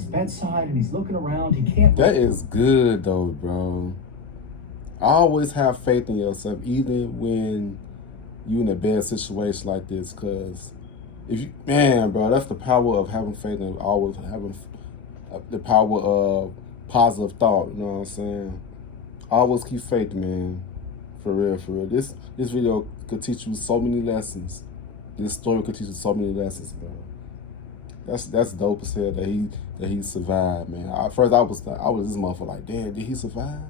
his bedside and he's looking around. He can't. That is good though, bro. Always have faith in yourself, even when you in a bad situation like this. Cause if you, man, bro, that's the power of having faith and always having the power of positive thought. You know what I'm saying? Always keep faith, man. For real, for real. This video could teach you so many lessons. This story could teach you so many lessons, bro. That's dope as hell that he survived, man. At first I was this motherfucker like, damn, did he survive?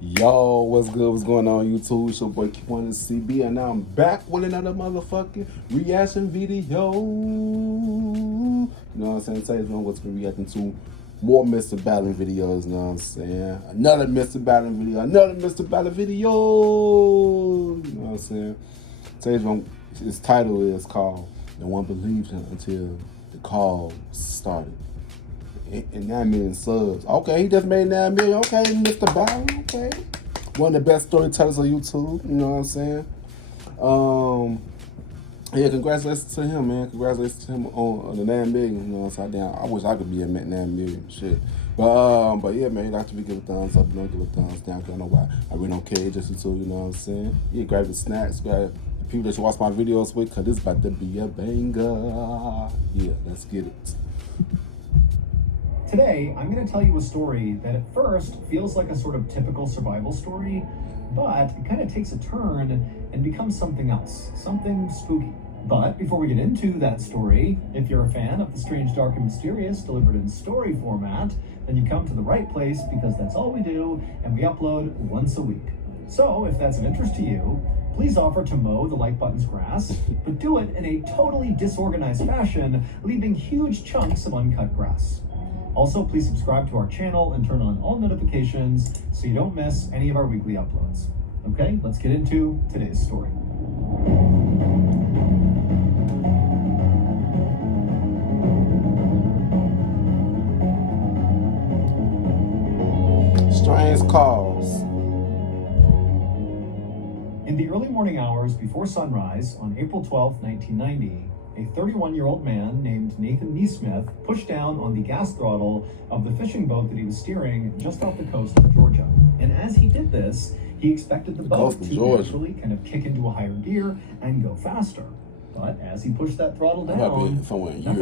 Yo, what's good? What's going on, YouTube? It's your boy Kewonis CB, and now I'm back with another motherfucking reaction video. You know what I'm saying? Today's one was reacting to more Mrballen videos. You know what I'm saying? Another Mrballen video. Another Mrballen video. You know what I'm saying? Today's one, his title is called "No One Believed Him Until the Call Started." And 9 million subs. Okay, he just made 9 million. Okay, Mrballen. Okay, one of the best storytellers on YouTube. You know what I'm saying? Yeah, congratulations to him, man. Congratulations to him on the 9 million. You know what I'm saying? I wish I could be at 9 million. Shit. But yeah, man, you like to be give a thumbs up. You don't give a thumbs down. Cause I know why. I really don't care. Just YouTube. You know what I'm saying? Yeah, grab your snacks. Grab the people that you watch my videos with. Cause this about to be a banger. Yeah, let's get it. Today, I'm going to tell you a story that at first feels like a sort of typical survival story, but it kind of takes a turn and becomes something else, something spooky. But before we get into that story, if you're a fan of the strange, dark, and mysterious delivered in story format, then you come to the right place because that's all we do, and we upload once a week. So if that's of interest to you, please offer to mow the like button's grass, but do it in a totally disorganized fashion, leaving huge chunks of uncut grass. Also, please subscribe to our channel and turn on all notifications so you don't miss any of our weekly uploads. Okay, let's get into today's story. Strange calls. In the early morning hours before sunrise on April 12, 1990, a 31-year-old man named Nathan Neesmith pushed down on the gas throttle of the fishing boat that he was steering just off the coast of Georgia. And as he did this, he expected the boat to naturally kind of kick into a higher gear and go faster. But as he pushed that throttle down, nothing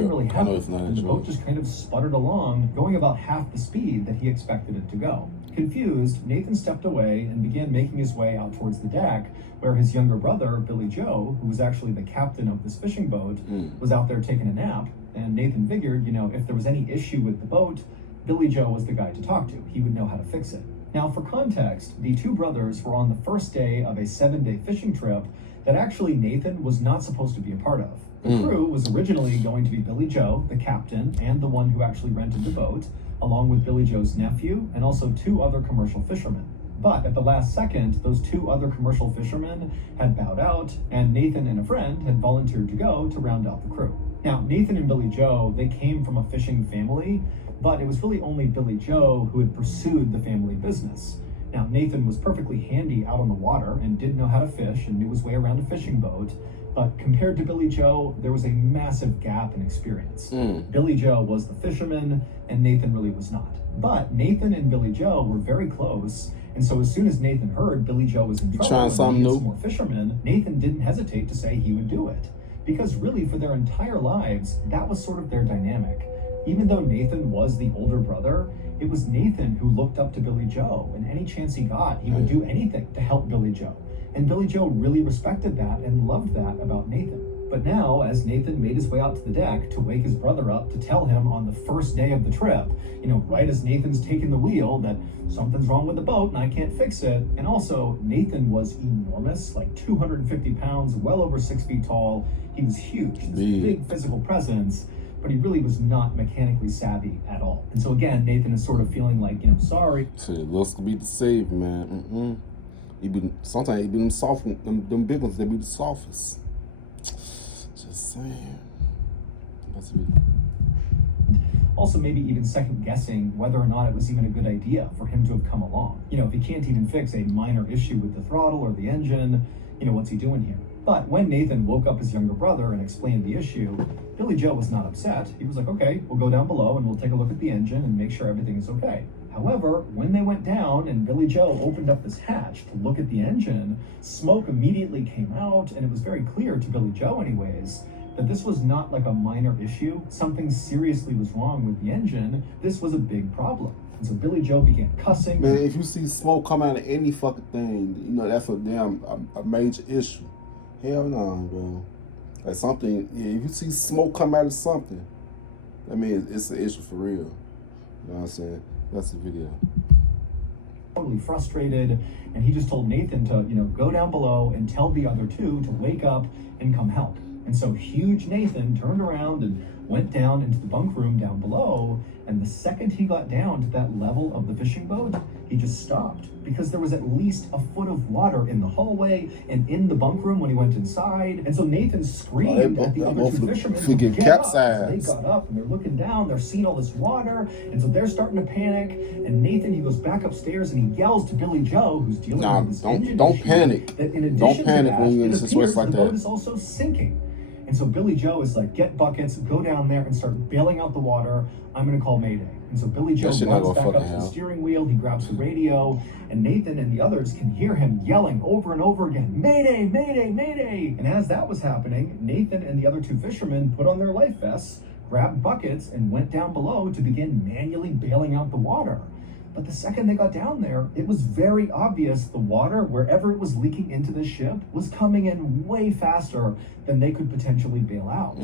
really happened. The boat just kind of sputtered along, going about half the speed that he expected it to go. Confused, Nathan stepped away and began making his way out towards the deck, where his younger brother, Billy Joe, who was actually the captain of this fishing boat, was out there taking a nap. And Nathan figured, if there was any issue with the boat, Billy Joe was the guy to talk to. He would know how to fix it. Now, for context, the two brothers were on the first day of a 7-day fishing trip that actually Nathan was not supposed to be a part of. The crew was originally going to be Billy Joe, the captain, and the one who actually rented the boat, along with Billy Joe's nephew, and also 2 other commercial fishermen. But at the last second, those 2 other commercial fishermen had bowed out, and Nathan and a friend had volunteered to go to round out the crew. Now, Nathan and Billy Joe, they came from a fishing family, but it was really only Billy Joe who had pursued the family business. Now, Nathan was perfectly handy out on the water and did know how to fish and knew his way around a fishing boat, but compared to Billy Joe, there was a massive gap in experience. Billy Joe was the fisherman, and Nathan really was not. But Nathan and Billy Joe were very close, and so as soon as Nathan heard Billy Joe was in trouble and needed some more fishermen, Nathan didn't hesitate to say he would do it. Because really, for their entire lives, that was sort of their dynamic. Even though Nathan was the older brother, it was Nathan who looked up to Billy Joe, and any chance he got, he would do anything to help Billy Joe. And Billy Joe really respected that and loved that about Nathan. But now, as Nathan made his way out to the deck to wake his brother up to tell him on the first day of the trip, right as Nathan's taking the wheel, that something's wrong with the boat and I can't fix it. And also, Nathan was enormous, like 250 pounds, well over 6 feet tall. He was huge, this big physical presence, but he really was not mechanically savvy at all. And so again, Nathan is sort of feeling like, sorry. Shit, looks to be deceived, man. Sometimes he be them soft, them big ones, they be the softest. Just saying. Also, maybe even second guessing whether or not it was even a good idea for him to have come along. If he can't even fix a minor issue with the throttle or the engine, what's he doing here? But when Nathan woke up his younger brother and explained the issue, Billy Joe was not upset. He was like, okay, we'll go down below and we'll take a look at the engine and make sure everything is okay. However, when they went down and Billy Joe opened up this hatch to look at the engine, smoke immediately came out, and it was very clear to Billy Joe anyways, that this was not like a minor issue. Something seriously was wrong with the engine. This was a big problem. And so Billy Joe began cussing. Man, if you see smoke come out of any fucking thing, you know that's a damn a major issue. Hell no, bro. Like something, yeah, if you see smoke come out of something, I mean, it's an issue for real. You know what I'm saying? That's the video. Totally frustrated, and he just told Nathan to, go down below and tell the other two to wake up and come help. And so huge Nathan turned around and went down into the bunk room down below, and the second he got down to that level of the fishing boat, he just stopped because there was at least a foot of water in the hallway and in the bunk room when he went inside. And so Nathan screamed at the other two fishermen to get up. So they got up and they're looking down, they're seeing all this water, and so they're starting to panic. And Nathan, he goes back upstairs and he yells to Billy Joe, who's dealing with this engine don't issue, panic. That in addition Don't panic to that, when you're in a it situation appears like the that. boat is also sinking. And so Billy Joe is like, get buckets, go down there and start bailing out the water. I'm going to call Mayday. And so Billy Joe runs back up to the steering wheel. He grabs the radio, and Nathan and the others can hear him yelling over and over again, Mayday, Mayday, Mayday. And as that was happening, Nathan and the other two fishermen put on their life vests, grabbed buckets, and went down below to begin manually bailing out the water. But the second they got down there, it was very obvious the water, wherever it was leaking into the ship, was coming in way faster than they could potentially bail out.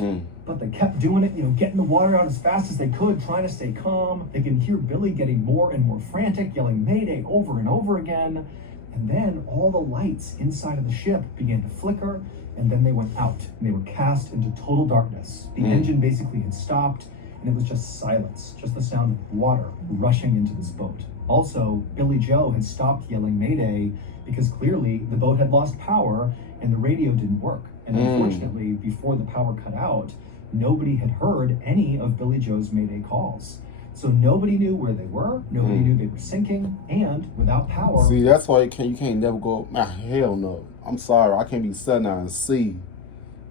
But they kept doing it, getting the water out as fast as they could, trying to stay calm. They can hear Billy getting more and more frantic, yelling Mayday over and over again. And then all the lights inside of the ship began to flicker, and then they went out, and they were cast into total darkness. The engine basically had stopped, and it was just silence, just the sound of water rushing into this boat. Also, Billy Joe had stopped yelling Mayday because clearly the boat had lost power and the radio didn't work. And unfortunately, before the power cut out, nobody had heard any of Billy Joe's Mayday calls. So nobody knew where they were, nobody knew they were sinking, and without power... See, that's why you can't never go, hell no. I'm sorry, I can't be sitting there and see.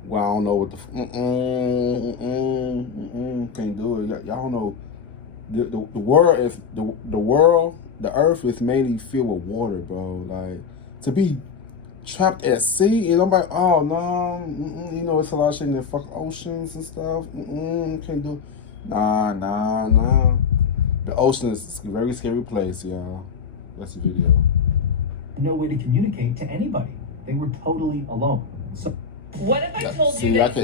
Well, I don't know what the can't do it. Y'all know the world, the earth is mainly filled with water, bro. Like to be trapped at sea, and I'm like, oh no, it's a lot of shit in the fucking oceans and stuff. Can't do. Nah. The ocean is a very scary place, y'all. That's the video. No way to communicate to anybody. They were totally alone. So. What if I told you that you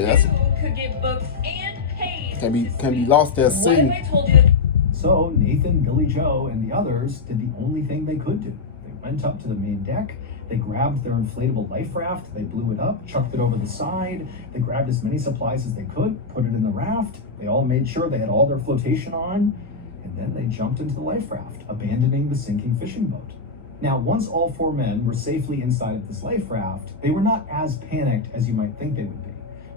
could get booked and paid? Can be lost at sea. What if I told you that? So Nathan, Billy Joe, and the others did the only thing they could do. They went up to the main deck, they grabbed their inflatable life raft, they blew it up, chucked it over the side, they grabbed as many supplies as they could, put it in the raft, they all made sure they had all their flotation on, and then they jumped into the life raft, abandoning the sinking fishing boat. Now, once all four men were safely inside of this life raft, they were not as panicked as you might think they would be,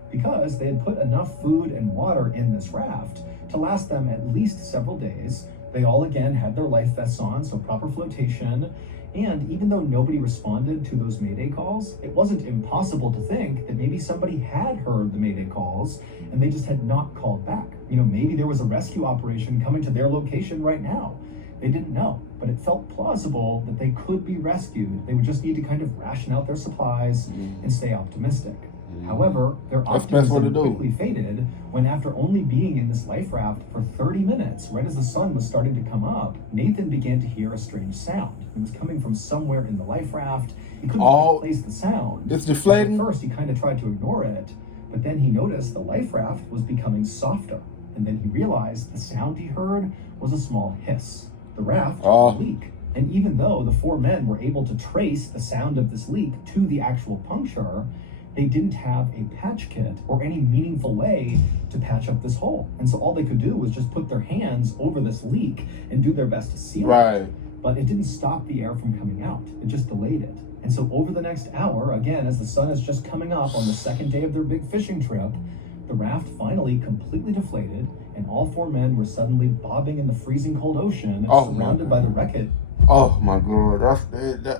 because they had put enough food and water in this raft to last them at least several days. They all again had their life vests on, so proper flotation, and even though nobody responded to those Mayday calls, it wasn't impossible to think that maybe somebody had heard the Mayday calls and they just had not called back. Maybe there was a rescue operation coming to their location right now. They didn't know, but it felt plausible that they could be rescued. They would just need to kind of ration out their supplies and stay optimistic. However, their optimism quickly faded when, after only being in this life raft for 30 minutes, right as the sun was starting to come up, Nathan began to hear a strange sound. It was coming from somewhere in the life raft. He couldn't quite place the sound. It's deflating. At first, he kind of tried to ignore it, but then he noticed the life raft was becoming softer. And then he realized the sound he heard was a small hiss. The raft was a leak. And even though the four men were able to trace the sound of this leak to the actual puncture, they didn't have a patch kit or any meaningful way to patch up this hole. And so all they could do was just put their hands over this leak and do their best to seal it. But it didn't stop the air from coming out. It just delayed it. And so over the next hour, again, as the sun is just coming up on the second day of their big fishing trip, the raft finally completely deflated, and all four men were suddenly bobbing in the freezing cold ocean, surrounded by the wreckage. Oh my God,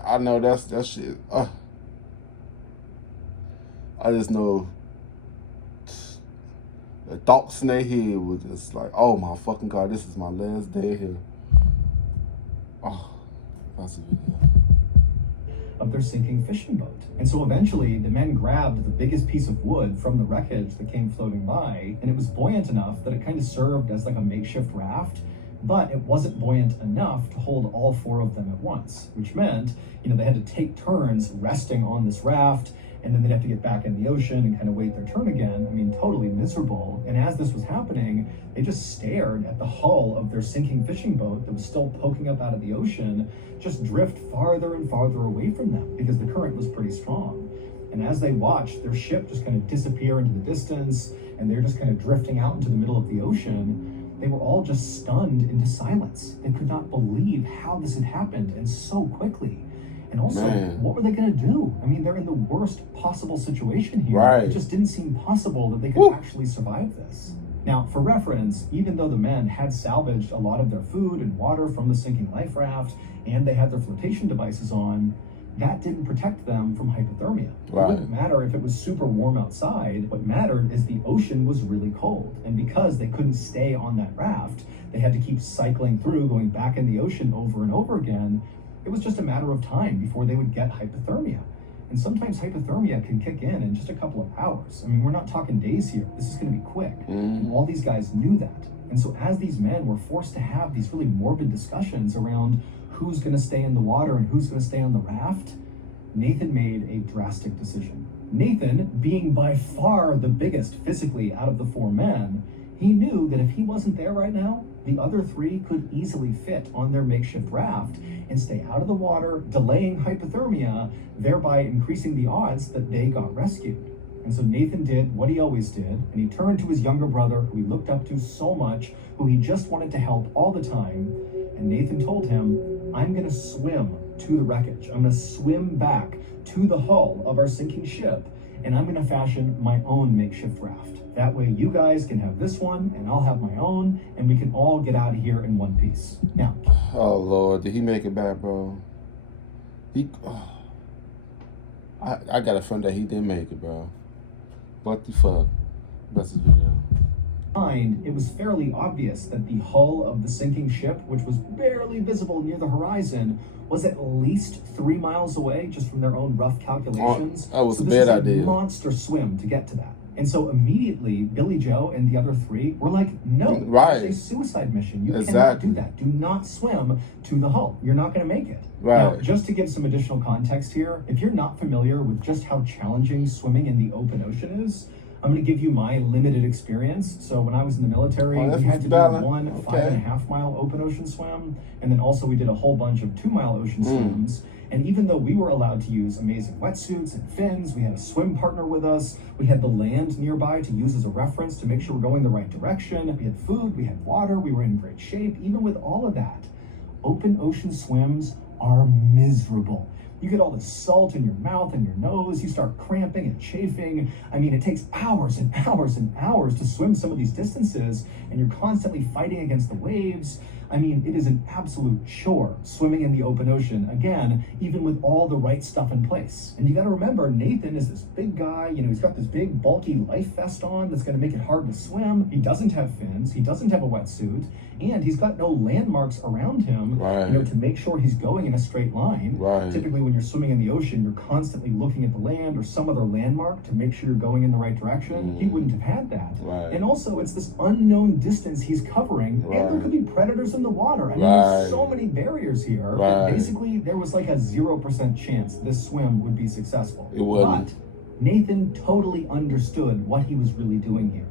I know that shit. I just know the thoughts in their head was just like, oh my fucking God, this is my last day here. Oh, that's a video. Of their sinking fishing boat. And so eventually the men grabbed the biggest piece of wood from the wreckage that came floating by, and it was buoyant enough that it kind of served as like a makeshift raft, but it wasn't buoyant enough to hold all 4 of them at once, which meant, they had to take turns resting on this raft, and then they'd have to get back in the ocean and kind of wait their turn again. I mean, totally miserable. And as this was happening, they just stared at the hull of their sinking fishing boat that was still poking up out of the ocean, just drift farther and farther away from them because the current was pretty strong. And as they watched their ship just kind of disappear into the distance, and they're just kind of drifting out into the middle of the ocean, they were all just stunned into silence. They could not believe how this had happened and so quickly. And also, what were they going to do? I mean, they're in the worst possible situation here. Right. It just didn't seem possible that they could actually survive this. Now, for reference, even though the men had salvaged a lot of their food and water from the sinking life raft, and they had their flotation devices on, that didn't protect them from hypothermia. Right. It wouldn't matter if it was super warm outside. What mattered is the ocean was really cold. And because they couldn't stay on that raft, they had to keep cycling through, going back in the ocean over and over again. It was just a matter of time before they would get hypothermia. And sometimes hypothermia can kick in just a couple of hours. I mean, we're not talking days here. This is going to be quick. And all these guys knew that. And so as these men were forced to have these really morbid discussions around who's going to stay in the water and who's going to stay on the raft, Nathan made a drastic decision. Nathan, being by far the biggest physically out of the 4 men, he knew that if he wasn't there right now, the other 3 could easily fit on their makeshift raft and stay out of the water, delaying hypothermia, thereby increasing the odds that they got rescued. And so Nathan did what he always did, and he turned to his younger brother, who he looked up to so much, who he just wanted to help all the time. And Nathan told him, I'm going to swim to the wreckage. I'm going to swim back to the hull of our sinking ship, and I'm going to fashion my own makeshift raft. That way you guys can have this one, and I'll have my own, and we can all get out of here in one piece. Now. Oh, Lord. Did he make it back, bro? I got a friend that he didn't make it, bro. What the fuck? That's his video. It was fairly obvious that the hull of the sinking ship, which was barely visible near the horizon, was at least 3 miles away, just from their own rough calculations. That was so a bad idea. This is a monster swim to get to that. And so immediately, Billy Joe and the other 3 were like, no, right. It's a suicide mission. You cannot do that. Do not swim to the hull. You're not going to make it. Right. Now, just to give some additional context here, if you're not familiar with just how challenging swimming in the open ocean is, I'm going to give you my limited experience. So when I was in the military, we had to do one 5.5 mile open ocean swim. And then also we did a whole bunch of 2-mile ocean swims. And even though we were allowed to use amazing wetsuits and fins, we had a swim partner with us. We had the land nearby to use as a reference to make sure we're going the right direction. We had food, we had water, we were in great shape. Even with all of that, open ocean swims are miserable. You get all the salt in your mouth and your nose, you start cramping and chafing. I mean, it takes hours and hours and hours to swim some of these distances, and you're constantly fighting against the waves. I mean, it is an absolute chore swimming in the open ocean, again, even with all the right stuff in place. And you gotta remember, Nathan is this big guy, he's got this big bulky life vest on that's gonna make it hard to swim. He doesn't have fins, he doesn't have a wetsuit, and he's got no landmarks around him, to make sure he's going in a straight line. Typically when you're swimming in the ocean, you're constantly looking at the land or some other landmark to make sure you're going in the right direction. He wouldn't have had that. And also, it's this unknown distance he's covering, and there could be predators in the water. I mean, there's so many barriers here. Basically, there was like a 0% chance this swim would be successful. It wouldn't. But Nathan totally understood what he was really doing here.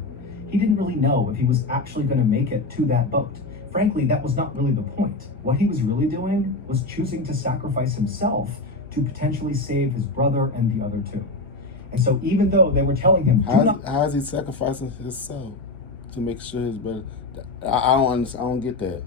He didn't really know if he was actually going to make it to that boat. Frankly, that was not really the point. What he was really doing was choosing to sacrifice himself to potentially save his brother and the other 2. And so even though they were telling him, how is he sacrificing himself to make sure his brother? I don't understand. I don't get that.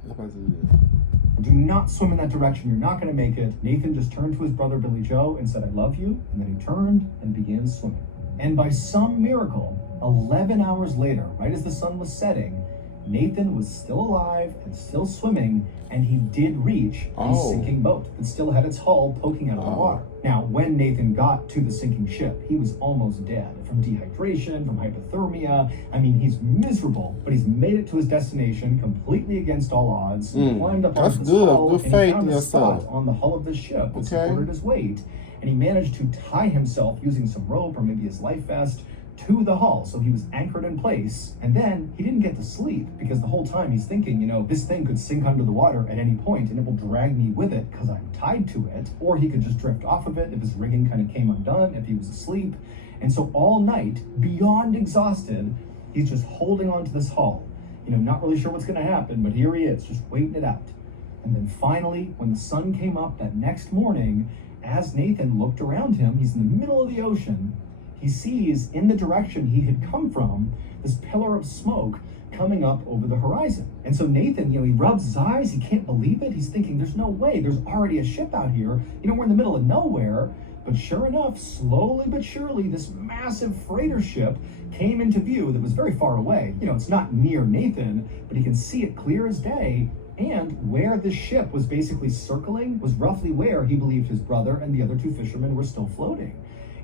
Do not swim in that direction. You're not going to make it. Nathan just turned to his brother Billy Joe and said, I love you. And then he turned and began swimming. And by some miracle, 11 hours later, right as the sun was setting, Nathan was still alive and still swimming, and he did reach the sinking boat that still had its hull poking out of the water. Now, when Nathan got to the sinking ship, he was almost dead from dehydration, from hypothermia. I mean, he's miserable, but he's made it to his destination completely against all odds. He climbed up onto the hull, and he found a spot on the hull of the ship that supported his weight, and he managed to tie himself using some rope or maybe his life vest to the hull, so he was anchored in place. And then he didn't get to sleep because the whole time he's thinking, you know, this thing could sink under the water at any point and it will drag me with it because I'm tied to it, or he could just drift off of it if his rigging kind of came undone if he was asleep. And so all night, beyond exhausted, he's just holding on to this hull, you know, not really sure what's going to happen, but here he is, just waiting it out. And then finally, when the sun came up that next morning, as Nathan looked around him, he's in the middle of the ocean, he sees in the direction he had come from this pillar of smoke coming up over the horizon. And so Nathan, you know, he rubs his eyes, he can't believe it. He's thinking, there's no way, there's already a ship out here. You know, we're in the middle of nowhere. But sure enough, slowly but surely, this massive freighter ship came into view that was very far away. You know, it's not near Nathan, but he can see it clear as day. And where the ship was basically circling was roughly where he believed his brother and the other two fishermen were still floating.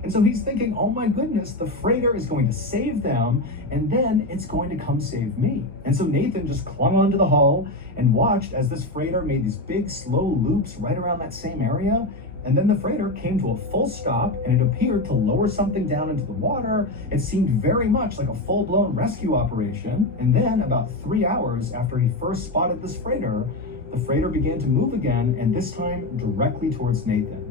And so he's thinking, oh my goodness, the freighter is going to save them, and then it's going to come save me. And so Nathan just clung onto the hull and watched as this freighter made these big, slow loops right around that same area. And then the freighter came to a full stop, and it appeared to lower something down into the water. It seemed very much like a full-blown rescue operation. And then, about 3 hours after he first spotted this freighter, the freighter began to move again, and this time directly towards Nathan.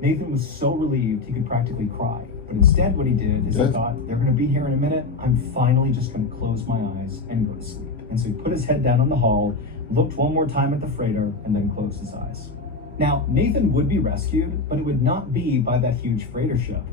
Nathan was so relieved he could practically cry. But instead what he did is he thought, they're going to be here in a minute. I'm finally just going to close my eyes and go to sleep. And so he put his head down on the hull, looked one more time at the freighter, and then closed his eyes. Now, Nathan would be rescued, but it would not be by that huge freighter ship.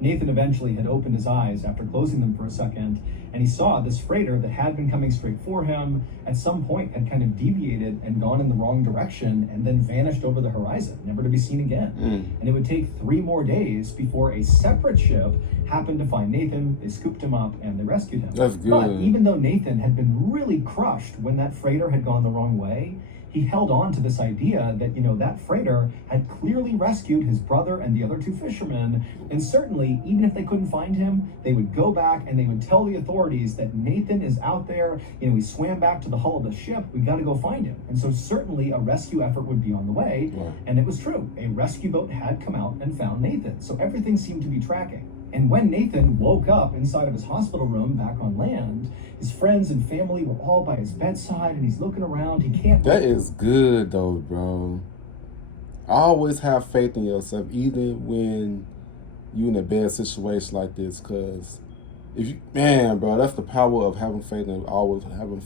Nathan eventually had opened his eyes after closing them for a second, and he saw this freighter that had been coming straight for him at some point had kind of deviated and gone in the wrong direction and then vanished over the horizon, never to be seen again. And it would take 3 more days before a separate ship happened to find Nathan. They scooped him up and they rescued him. That's good. But even though Nathan had been really crushed when that freighter had gone the wrong way, he held on to this idea that, you know, that freighter had clearly rescued his brother and the other 2 fishermen. And certainly, even if they couldn't find him, they would go back and they would tell the authorities that Nathan is out there. You know, he swam back to the hull of the ship. We got to go find him. And so certainly a rescue effort would be on the way. Yeah. And it was true. A rescue boat had come out and found Nathan. So everything seemed to be tracking. And when Nathan woke up inside of his hospital room back on land, his friends and family were all by his bedside, and he's looking around. He can't. That is good, though, bro. Always have faith in yourself, even when you're in a bad situation like this. Because if you, man, bro, that's the power of having faith and always having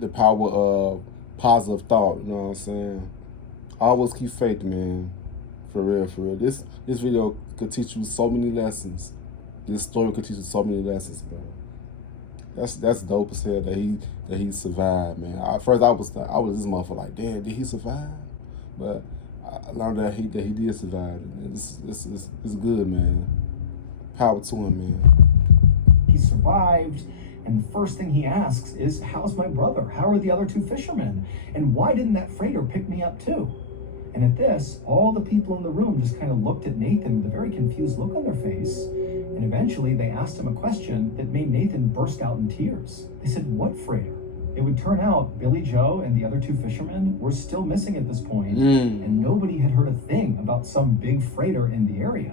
the power of positive thought. You know what I'm saying? Always keep faith, man. For real, for real. This video could teach you so many lessons. This story could teach you so many lessons, bro. That's dope as hell that he survived, man. At first I was this motherfucker like, damn, did he survive? But I learned that he did survive. And it's good, man. Power to him, man. He survived. And the first thing he asks is, how's my brother? How are the other 2 fishermen? And why didn't that freighter pick me up too? And at this, all the people in the room just kind of looked at Nathan with a very confused look on their face. And eventually they asked him a question that made Nathan burst out in tears. They said, what freighter? It would turn out Billy Joe and the other 2 fishermen were still missing at this point, and nobody had heard a thing about some big freighter in the area.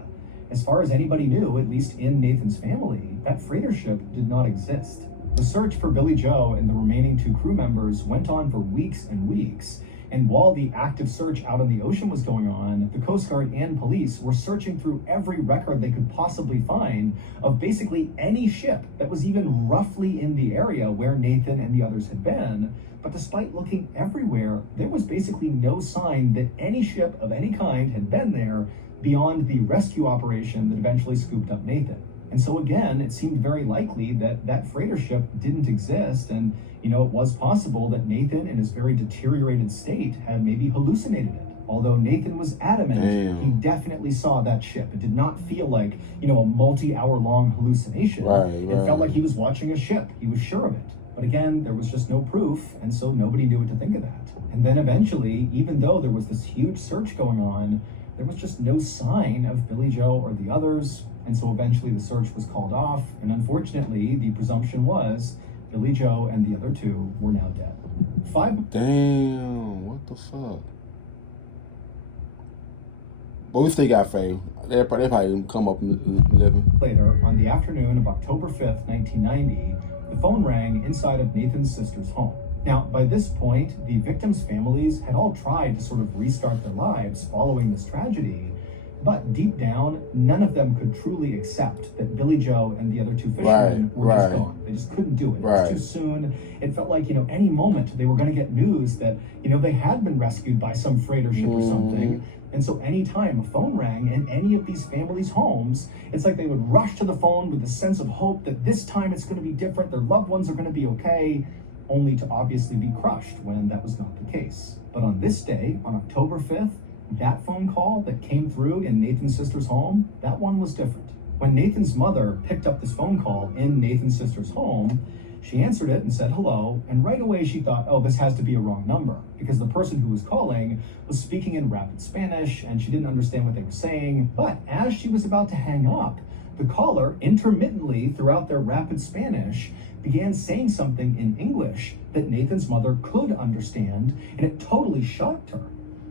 As far as anybody knew, at least in Nathan's family, that freighter ship did not exist. The search for Billy Joe and the remaining 2 crew members went on for weeks and weeks. And while the active search out on the ocean was going on, the Coast Guard and police were searching through every record they could possibly find of basically any ship that was even roughly in the area where Nathan and the others had been. But despite looking everywhere, there was basically no sign that any ship of any kind had been there beyond the rescue operation that eventually scooped up Nathan. And so again, it seemed very likely that that freighter ship didn't exist, and you know, it was possible that Nathan, in his very deteriorated state, had maybe hallucinated it. Although Nathan was adamant, he definitely saw that ship. It did not feel like, you know, a multi-hour long hallucination. It felt like he was watching a ship. He was sure of it. But again, there was just no proof, and so nobody knew what to think of that. And then eventually, even though there was this huge search going on, there was just no sign of Billy Joe or the others, and so eventually the search was called off, and unfortunately, the presumption was Billy Joe and the other two were now dead. Damn, what the fuck? But we still got Faye. They probably didn't come up living. Later, on the afternoon of October 5th, 1990, the phone rang inside of Nathan's sister's home. Now, by this point, the victims' families had all tried to sort of restart their lives following this tragedy, but deep down, none of them could truly accept that Billy Joe and the other two fishermen were just gone. They just couldn't do it. It was too soon. It felt like, any moment they were going to get news that, they had been rescued by some freighter ship or something. And so anytime a phone rang in any of these families' homes, it's like they would rush to the phone with a sense of hope that this time it's going to be different, their loved ones are going to be okay, only to obviously be crushed when that was not the case. But on this day, on October 5th, that phone call that came through in Nathan's sister's home, that one was different. When Nathan's mother picked up this phone call in Nathan's sister's home, she answered it and said hello, and right away she thought, oh, this has to be a wrong number, because the person who was calling was speaking in rapid Spanish, and she didn't understand what they were saying. But as she was about to hang up, the caller, intermittently throughout their rapid Spanish, began saying something in English that Nathan's mother could understand, and it totally shocked her.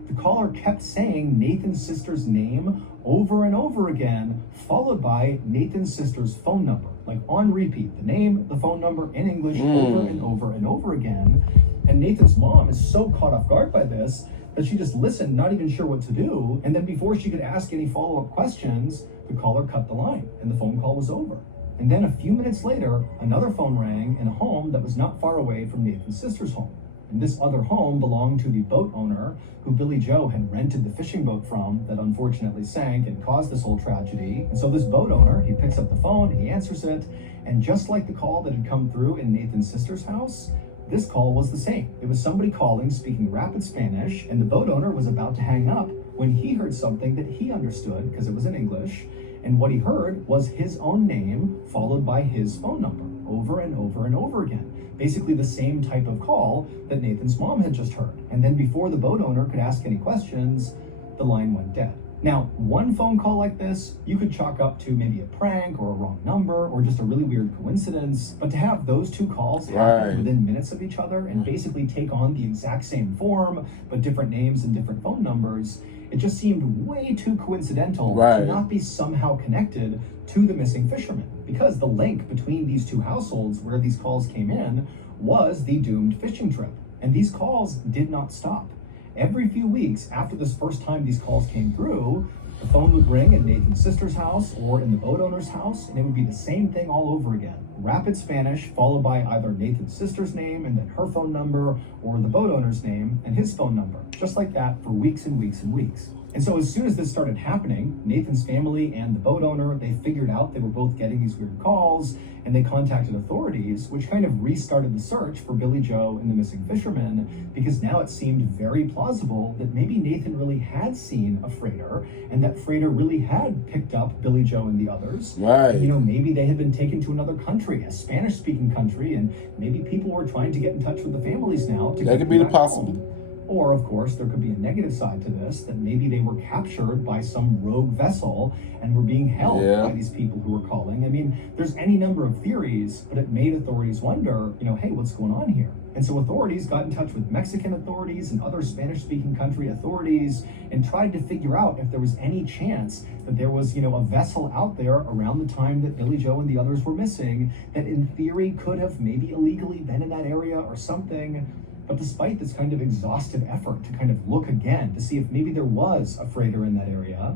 The caller kept saying Nathan's sister's name over and over again, followed by Nathan's sister's phone number, like on repeat, the name, the phone number in English over and over and over again. And Nathan's mom is so caught off guard by this that she just listened, not even sure what to do. And then before she could ask any follow-up questions, the caller cut the line and the phone call was over. And then a few minutes later, another phone rang in a home that was not far away from Nathan's sister's home. And this other home belonged to the boat owner who Billy Joe had rented the fishing boat from that unfortunately sank and caused this whole tragedy. And so this boat owner, he picks up the phone, he answers it, and just like the call that had come through in Nathan's sister's house, this call was the same. It was somebody calling, speaking rapid Spanish, and the boat owner was about to hang up when he heard something that he understood because it was in English. And what he heard was his own name followed by his phone number over and over and over again. Basically the same type of call that Nathan's mom had just heard. And then before the boat owner could ask any questions, the line went dead. Now, one phone call like this, you could chalk up to maybe a prank or a wrong number or just a really weird coincidence. But to have those two calls happen within minutes of each other and basically take on the exact same form, but different names and different phone numbers, it just seemed way too coincidental to not be somehow connected to the missing fisherman, because the link between these two households where these calls came in was the doomed fishing trip. And these calls did not stop. Every few weeks after this first time these calls came through, the phone would ring in Nathan's sister's house or in the boat owner's house, and it would be the same thing all over again. Rapid Spanish followed by either Nathan's sister's name and then her phone number, or the boat owner's name and his phone number. Just like that for weeks and weeks and weeks. And so as soon as this started happening, Nathan's family and the boat owner, they figured out they were both getting these weird calls, and they contacted authorities, which kind of restarted the search for Billy Joe and the missing fisherman, because now it seemed very plausible that maybe Nathan really had seen a freighter, and that freighter really had picked up Billy Joe and the others. And, maybe they had been taken to another country, a Spanish-speaking country, and maybe people were trying to get in touch with the families now to that could be the possibility. Or, of course, there could be a negative side to this, that maybe they were captured by some rogue vessel and were being held by these people who were calling. I mean, there's any number of theories, but it made authorities wonder, hey, what's going on here? And so authorities got in touch with Mexican authorities and other Spanish-speaking country authorities and tried to figure out if there was any chance that there was, a vessel out there around the time that Billy Joe and the others were missing that in theory could have maybe illegally been in that area or something. But despite this kind of exhaustive effort to kind of look again to see if maybe there was a freighter in that area,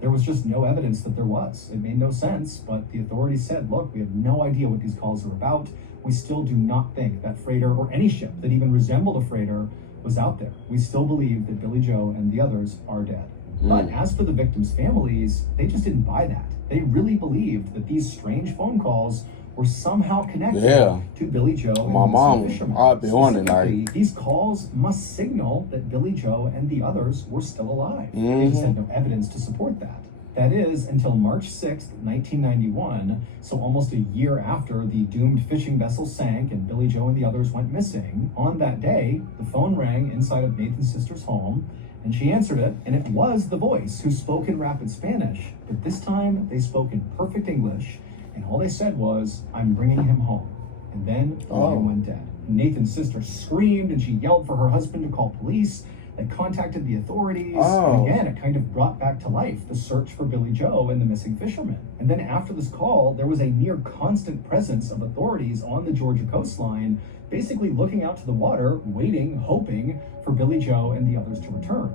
there was just no evidence that there was. It made no sense, but the authorities said, look, we have no idea what these calls are about. We still do not think that freighter or any ship that even resembled a freighter was out there. We still believe that Billy Joe and the others are dead. But as for the victims' families, they just didn't buy that. They really believed that these strange phone calls were somehow connected to Billy Joe and my mom, the fishermen. I'd be on it, like, these calls must signal that Billy Joe and the others were still alive. They just had no evidence to support that. That is until March 6th, 1991, so almost a year after the doomed fishing vessel sank and Billy Joe and the others went missing. On that day, the phone rang inside of Nathan's sister's home, and she answered it, and it was the voice who spoke in rapid Spanish, but this time they spoke in perfect English, and all they said was, "I'm bringing him home." And then William went dead. Nathan's sister screamed, and she yelled for her husband to call police. They contacted the authorities, and again, it kind of brought back to life the search for Billy Joe and the missing fisherman. And then after this call, there was a near constant presence of authorities on the Georgia coastline, basically looking out to the water, waiting, hoping for Billy Joe and the others to return.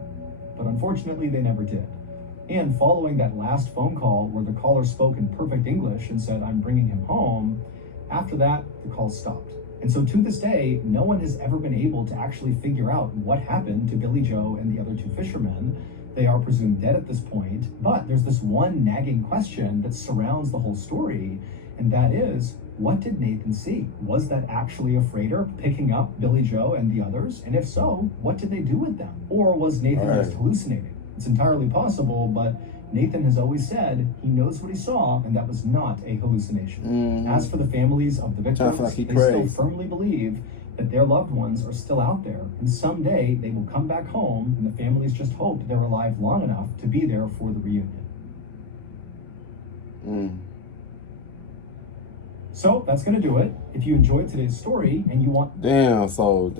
But unfortunately, they never did. And following that last phone call where the caller spoke in perfect English and said, "I'm bringing him home," after that, the call stopped. And so to this day, no one has ever been able to actually figure out what happened to Billy Joe and the other two fishermen. They are presumed dead at this point, but there's this one nagging question that surrounds the whole story, and that is, what did Nathan see? Was that actually a freighter picking up Billy Joe and the others? And if so, what did they do with them? Or was Nathan just hallucinating? It's entirely possible, but Nathan has always said he knows what he saw, and that was not a hallucination. As for the families of the victims, they still firmly believe that their loved ones are still out there, and someday they will come back home, and the families just hope they're alive long enough to be there for the reunion. So that's gonna do it. If you enjoyed today's story and you want so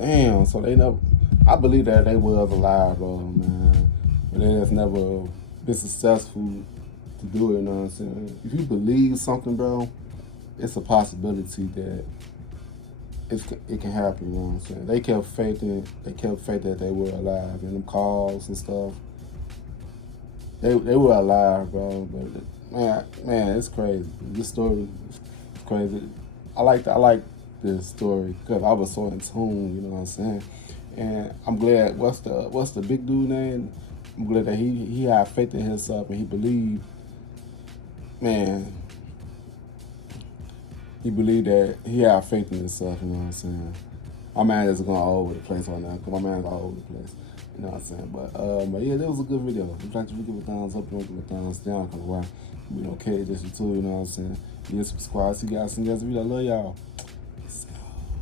they never, I believe that they was alive, bro, man. But they just never been successful to do it, you know what I'm saying? If you believe something, bro, it's a possibility that it can happen, you know what I'm saying? They kept faith that they were alive, and them calls and stuff. They were alive, bro, but man, it's crazy. This story is crazy. I like this story because I was so in tune, you know what I'm saying? And I'm glad, what's the big dude name? I'm glad that he had faith in himself and he believed, man, he believed that he had faith in himself, you know what I'm saying? My man is going all over the place right now, because my man's all over the place, you know what I'm saying? But yeah, that was a good video. If you like to give a thumbs up, don't give a thumbs down, because why? We don't care this too, you know what I'm saying? You subscribe, see you guys in the next video. I love y'all.